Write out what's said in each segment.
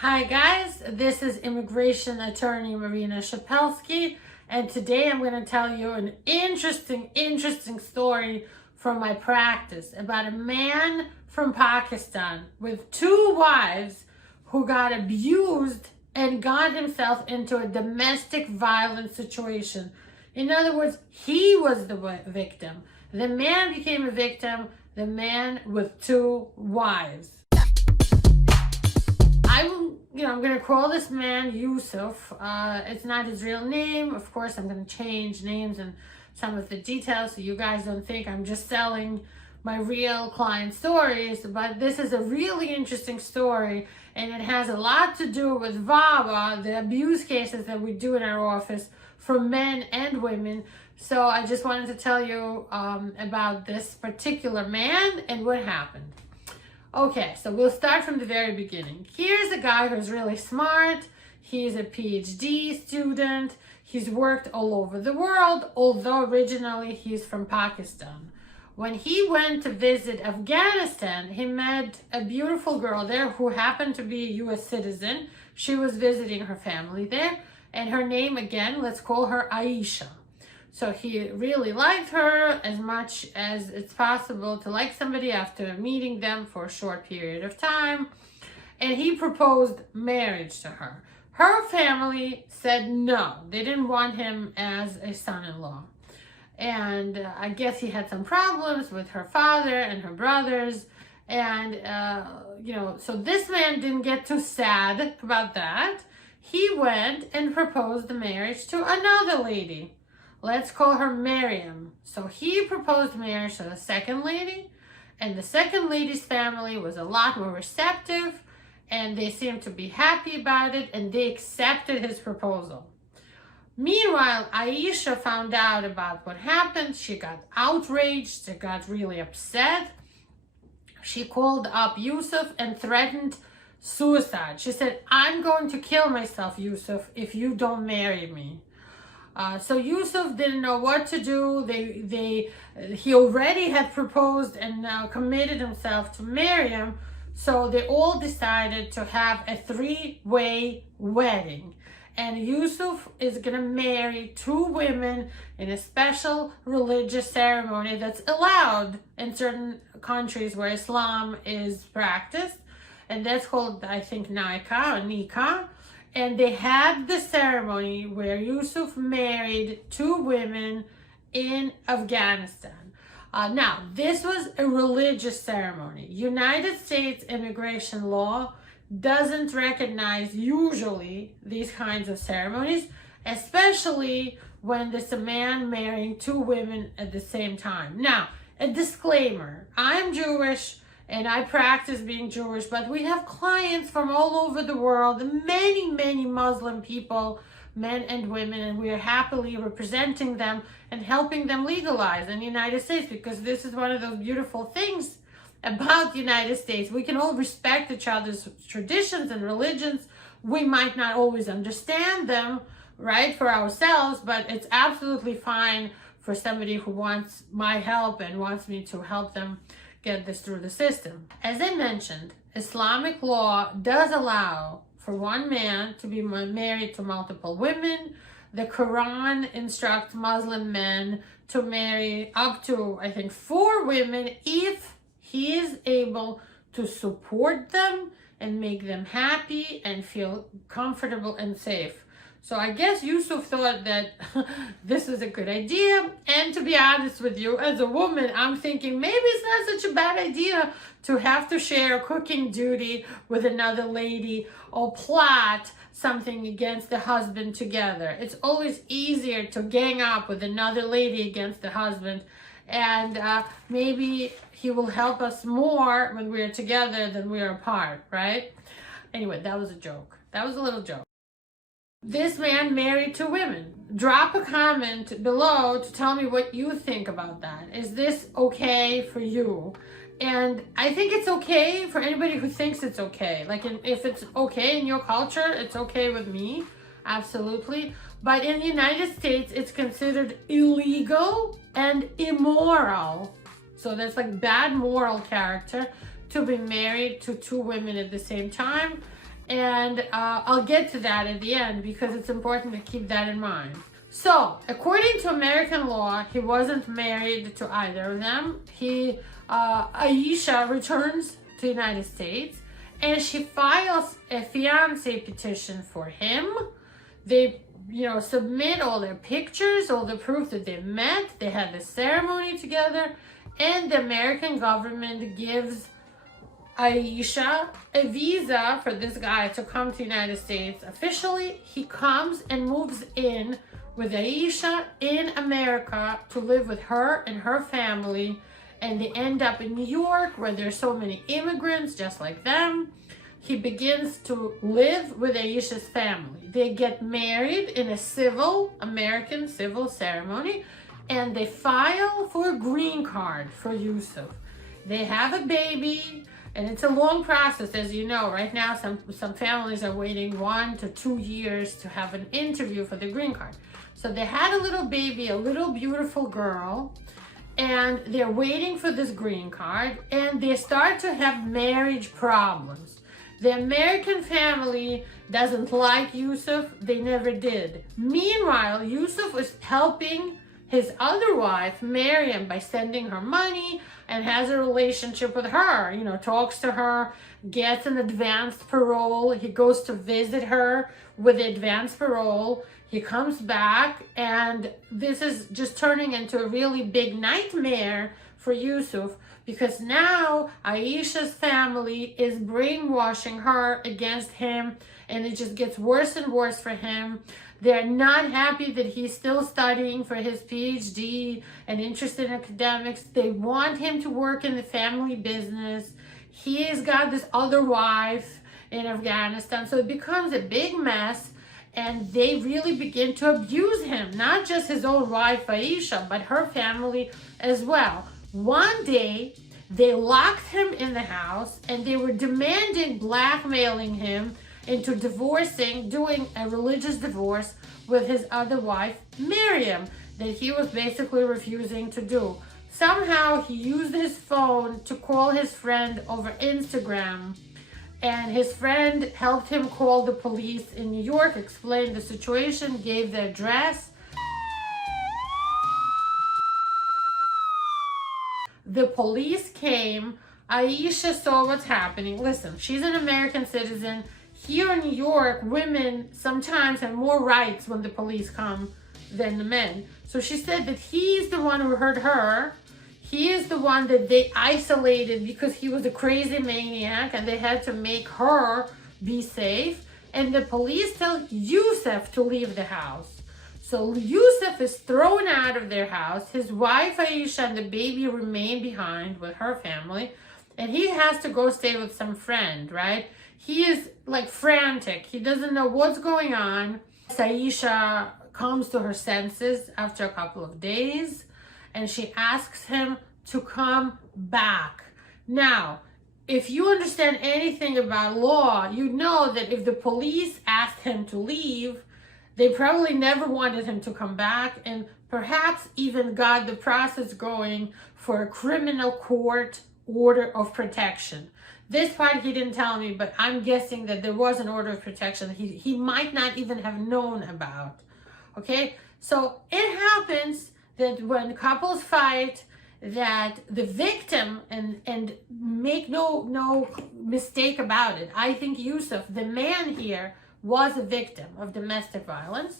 Hi guys, this is immigration attorney Marina Shepelsky, and today I'm going to tell you an interesting story from my practice about a man from Pakistan with two wives who got abused and got himself into a domestic violence situation. In other words, he was the victim. The man became a victim, the man with two wives. I'm going to call this man Yusuf. It's not his real name. Of course, I'm going to change names and some of the details so you guys don't think I'm just selling my real client stories. But this is a really interesting story, and it has a lot to do with VAWA, the abuse cases that we do in our office for men and women. So I just wanted to tell you about this particular man and what happened. Okay, so we'll start from the very beginning. Here's a guy who's really smart. He's a PhD student. He's worked all over the world, although originally he's from Pakistan. When he went to visit Afghanistan, he met a beautiful girl there who happened to be a US citizen. She was visiting her family there, and her name, again, let's call her Aisha. So he really liked her as much as it's possible to like somebody after meeting them for a short period of time. And he proposed marriage to her. Her family said no. They didn't want him as a son-in-law. And I guess he had some problems with her father and her brothers. And, so this man didn't get too sad about that. He went and proposed the marriage to another lady. Let's call her Miriam. So he proposed marriage to the second lady, and the second lady's family was a lot more receptive, and they seemed to be happy about it, and they accepted his proposal. Meanwhile, Aisha found out about what happened. She got outraged. She got really upset. She called up Yusuf and threatened suicide. She said, "I'm going to kill myself, Yusuf, if you don't marry me." So Yusuf didn't know what to do. He already had proposed and now committed himself to Miriam. So they all decided to have a three-way wedding. And Yusuf is going to marry two women in a special religious ceremony that's allowed in certain countries where Islam is practiced. And that's called, I think, nikah. And they had the ceremony where Yusuf married two women in Afghanistan. Now, this was a religious ceremony. United States immigration law doesn't recognize usually these kinds of ceremonies, especially when there's a man marrying two women at the same time. Now, a disclaimer, I'm Jewish, and I practice being Jewish, but we have clients from all over the world, many Muslim people, men and women, and we are happily representing them and helping them legalize in the United States, because this is one of those beautiful things about the United States. We can all respect each other's traditions and religions. We might not always understand them, right, for ourselves, but it's absolutely fine for somebody who wants my help and wants me to help them get this through the system. As I mentioned, Islamic law does allow for one man to be married to multiple women. The Quran instructs Muslim men to marry up to, I think, 4 women if he is able to support them and make them happy and feel comfortable and safe. So I guess Yusuf thought that this is a good idea. And to be honest with you, as a woman, I'm thinking maybe it's not such a bad idea to have to share cooking duty with another lady or plot something against the husband together. It's always easier to gang up with another lady against the husband. And maybe he will help us more when we're together than we're apart, right? Anyway, that was a joke. That was a little joke. This man married 2 women. Drop a comment below to tell me what you think about that. Is this okay for you? And I think it's okay for anybody who thinks it's okay. Like, if it's okay in your culture, it's okay with me. Absolutely. But in the United States, it's considered illegal and immoral. So that's like bad moral character to be married to 2 women at the same time. And I'll get to that at the end because it's important to keep that in mind. So, according to American law, he wasn't married to either of them. Aisha returns to the United States and she files a fiancé petition for him. They, submit all their pictures, all the proof that they met. They had the ceremony together, and the American government gives Aisha a visa for this guy to come to the United States. Officially, he comes and moves in with Aisha in America to live with her and her family, and they end up in New York where there's so many immigrants just like them. He begins to live with Aisha's family. They get married in a American civil ceremony, and they file for a green card for Yusuf. They have a baby, and it's a long process, as you know. Right now, some families are waiting 1 to 2 years to have an interview for the green card. So they had a little baby, a little beautiful girl, and they're waiting for this green card, and they start to have marriage problems. The American family doesn't like Yusuf. They never did. Meanwhile, Yusuf was helping his other wife, Miriam, by sending her money and has a relationship with her, talks to her, gets an advanced parole. He goes to visit her with advanced parole. He comes back, and this is just turning into a really big nightmare for Yusuf, because now Aisha's family is brainwashing her against him, and it just gets worse and worse for him. They're not happy that he's still studying for his PhD and interested in academics. They want him to work in the family business. He's got this other wife in Afghanistan, so it becomes a big mess, and they really begin to abuse him, not just his own wife Aisha, but her family as well. One day, they locked him in the house, and they were blackmailing him into doing a religious divorce with his other wife, Miriam, that he was basically refusing to do. Somehow, he used his phone to call his friend over Instagram, and his friend helped him call the police in New York, explained the situation, gave the address. The police came. Aisha saw what's happening. Listen, she's an American citizen. Here in New York, women sometimes have more rights when the police come than the men. So she said that he's the one who hurt her. He is the one that they isolated because he was a crazy maniac, and they had to make her be safe. And the police tell Yusuf to leave the house. So Yusuf is thrown out of their house. His wife Aisha and the baby remain behind with her family, and he has to go stay with some friend, right? He is like frantic. He doesn't know what's going on. Aisha comes to her senses after a couple of days, and she asks him to come back. Now, if you understand anything about law, you know that if the police asked him to leave, they probably never wanted him to come back, and perhaps even got the process going for a criminal court order of protection. This part he didn't tell me, but I'm guessing that there was an order of protection he might not even have known about. Okay, so it happens that when couples fight, that the victim, and make no mistake about it, I think Yusuf, the man here, was a victim of domestic violence.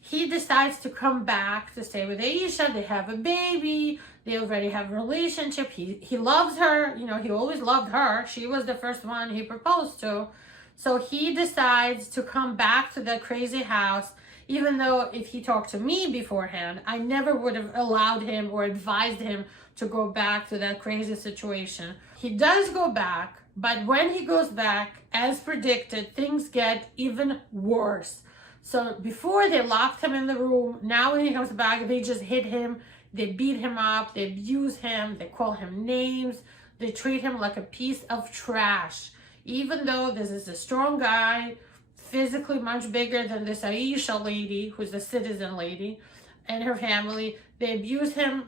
He decides to come back to stay with Aisha. They have a baby. They already have a relationship. He loves her. He always loved her. She was the first one he proposed to. So he decides to come back to that crazy house, even though if he talked to me beforehand, I never would have allowed him or advised him to go back to that crazy situation. He does go back, but when he goes back, as predicted, things get even worse. So before, they locked him in the room. Now when he comes back, they just hit him. They beat him up. They abuse him. They call him names. They treat him like a piece of trash. Even though this is a strong guy, physically much bigger than this Aisha lady, who's a citizen lady, and her family, they abuse him.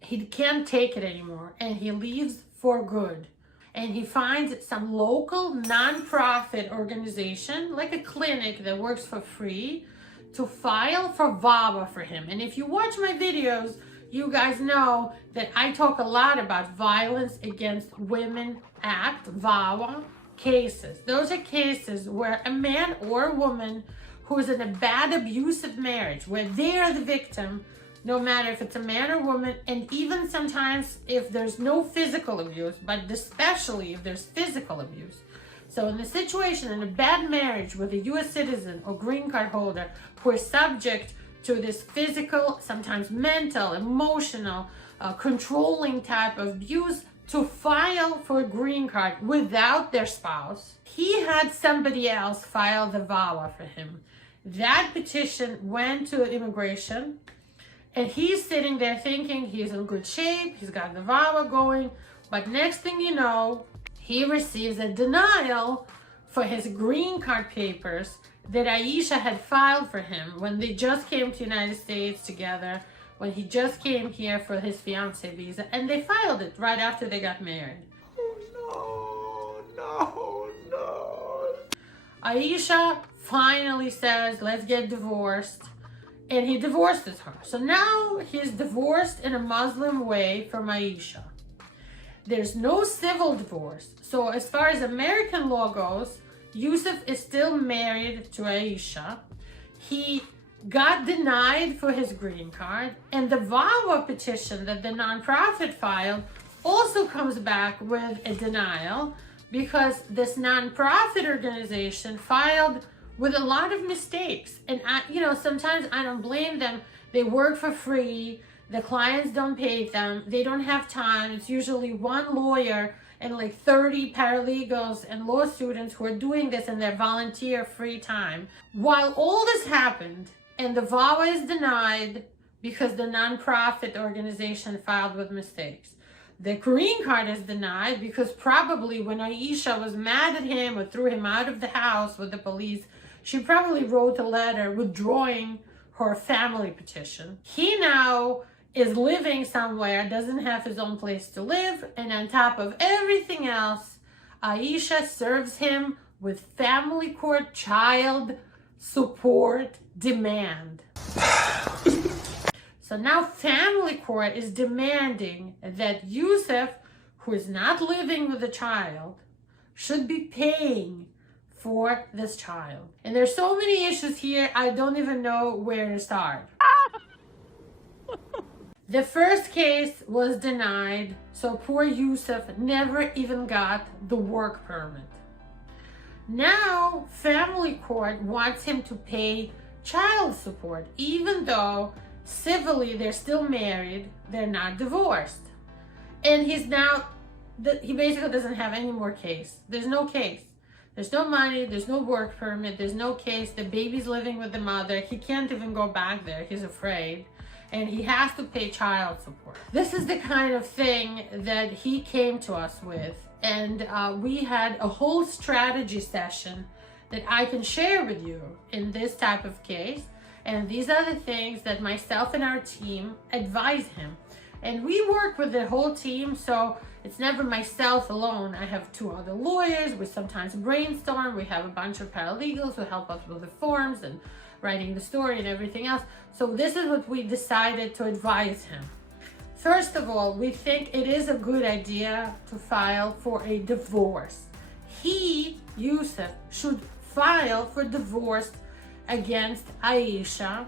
He can't take it anymore, and he leaves for good. and he finds some local non-profit organization, like a clinic that works for free, to file for VAWA for him. And if you watch my videos, you guys know that I talk a lot about Violence Against Women Act, VAWA, cases. Those are cases where a man or a woman who is in a bad abusive marriage, where they are the victim, no matter if it's a man or woman, and even sometimes if there's no physical abuse, but especially if there's physical abuse. So in a situation, in a bad marriage with a U.S. citizen or green card holder who is subject to this physical, sometimes mental, emotional, controlling type of abuse, to file for a green card without their spouse, he had somebody else file the VAWA for him. That petition went to immigration, and he's sitting there thinking he's in good shape, he's got the VAWA going, but next thing you know, he receives a denial for his green card papers that Aisha had filed for him when they just came to the United States together, when he just came here for his fiancé visa, and they filed it right after they got married. Oh, no, no, no. Aisha finally says, let's get divorced, and he divorces her. So now he's divorced in a Muslim way from Aisha. There's no civil divorce. So as far as American law goes, Yusuf is still married to Aisha. He got denied for his green card, and the VAWA petition that the nonprofit filed also comes back with a denial because this nonprofit organization filed with a lot of mistakes. And sometimes I don't blame them. They work for free. The clients don't pay them. They don't have time. It's usually one lawyer and like 30 paralegals and law students who are doing this in their volunteer free time. While all this happened and the VAWA is denied because the nonprofit organization filed with mistakes, the green card is denied because probably when Aisha was mad at him or threw him out of the house with the police, she probably wrote a letter withdrawing her family petition. He now is living somewhere, doesn't have his own place to live, and on top of everything else, Aisha serves him with family court child support demand. So now family court is demanding that Yusuf, who is not living with the child, should be paying for this child. And there's so many issues here, I don't even know where to start. The first case was denied, so poor Yusuf never even got the work permit. Now, family court wants him to pay child support, even though civilly they're still married, they're not divorced. And he basically doesn't have any more case. There's no case. There's no money, there's no work permit, there's no case. The baby's living with the mother. He can't even go back there. He's afraid. And he has to pay child support. This is the kind of thing that he came to us with. And we had a whole strategy session that I can share with you in this type of case. And these are the things that myself and our team advise him. And we work with the whole team, so it's never myself alone. I have 2 other lawyers. We sometimes brainstorm. We have a bunch of paralegals who help us with the forms and writing the story and everything else. So this is what we decided to advise him. First of all, we think it is a good idea to file for a divorce. He, Yusuf, should file for divorce against Aisha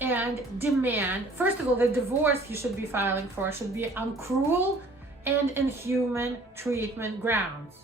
and demand, first of all, the divorce he should be filing for should be on cruel and inhuman treatment grounds.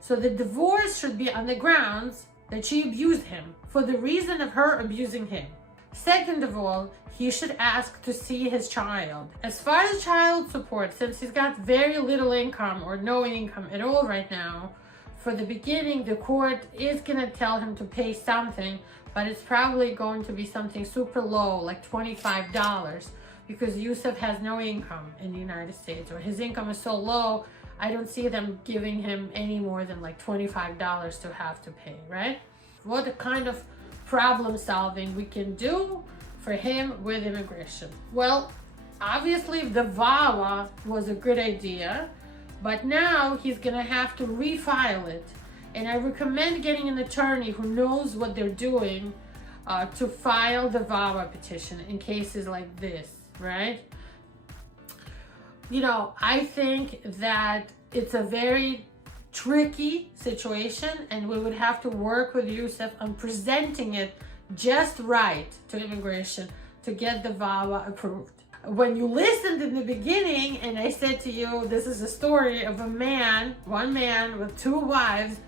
So the divorce should be on the grounds that she abused him for the reason of her abusing him. Second of all, he should ask to see his child. As far as child support, since he's got very little income or no income at all right now, for the beginning, the court is going to tell him to pay something, but it's probably going to be something super low, like $25, because Yusuf has no income in the United States, or his income is so low, I don't see them giving him any more than like $25 to have to pay, right? What kind of problem solving we can do for him with immigration? Well, obviously the VAWA was a good idea, But now he's gonna have to refile it. And I recommend getting an attorney who knows what they're doing to file the VAWA petition in cases like this, right? You know, I think that it's a very tricky situation, and we would have to work with Yusuf on presenting it just right to immigration to get the VAWA approved. When you listened in the beginning and I said to you, this is a story of a man, one man with two wives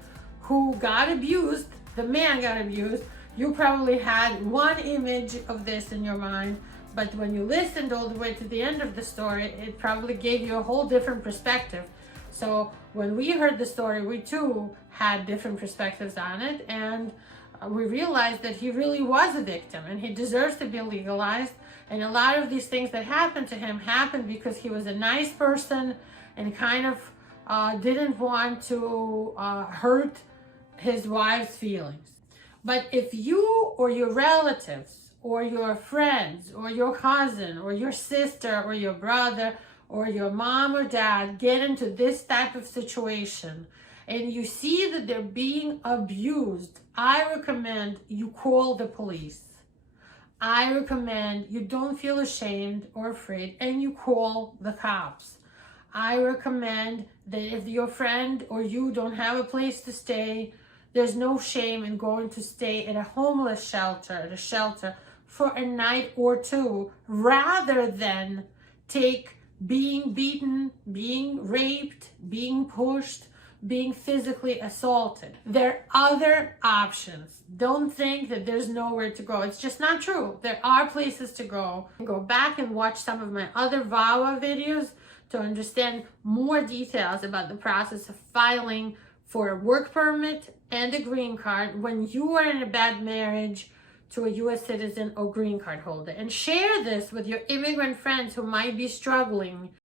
who got abused, the man got abused, you probably had one image of this in your mind, but when you listened all the way to the end of the story, it probably gave you a whole different perspective. So when we heard the story, we too had different perspectives on it, and we realized that he really was a victim and he deserves to be legalized. And a lot of these things that happened to him happened because he was a nice person and kind of didn't want to hurt his wife's feelings. But if you or your relatives or your friends or your cousin or your sister or your brother or your mom or dad get into this type of situation and you see that they're being abused, I recommend you call the police. I recommend you don't feel ashamed or afraid and you call the cops. I recommend that if your friend or you don't have a place to stay, there's no shame in going to stay at a homeless shelter, at a shelter for a night or two, rather than take being beaten, being raped, being pushed, being physically assaulted. There are other options. Don't think that there's nowhere to go. It's just not true. There are places to go. Go back and watch some of my other VAWA videos to understand more details about the process of filing for a work permit and a green card when you are in a bad marriage to a U.S. citizen or green card holder. And share this with your immigrant friends who might be struggling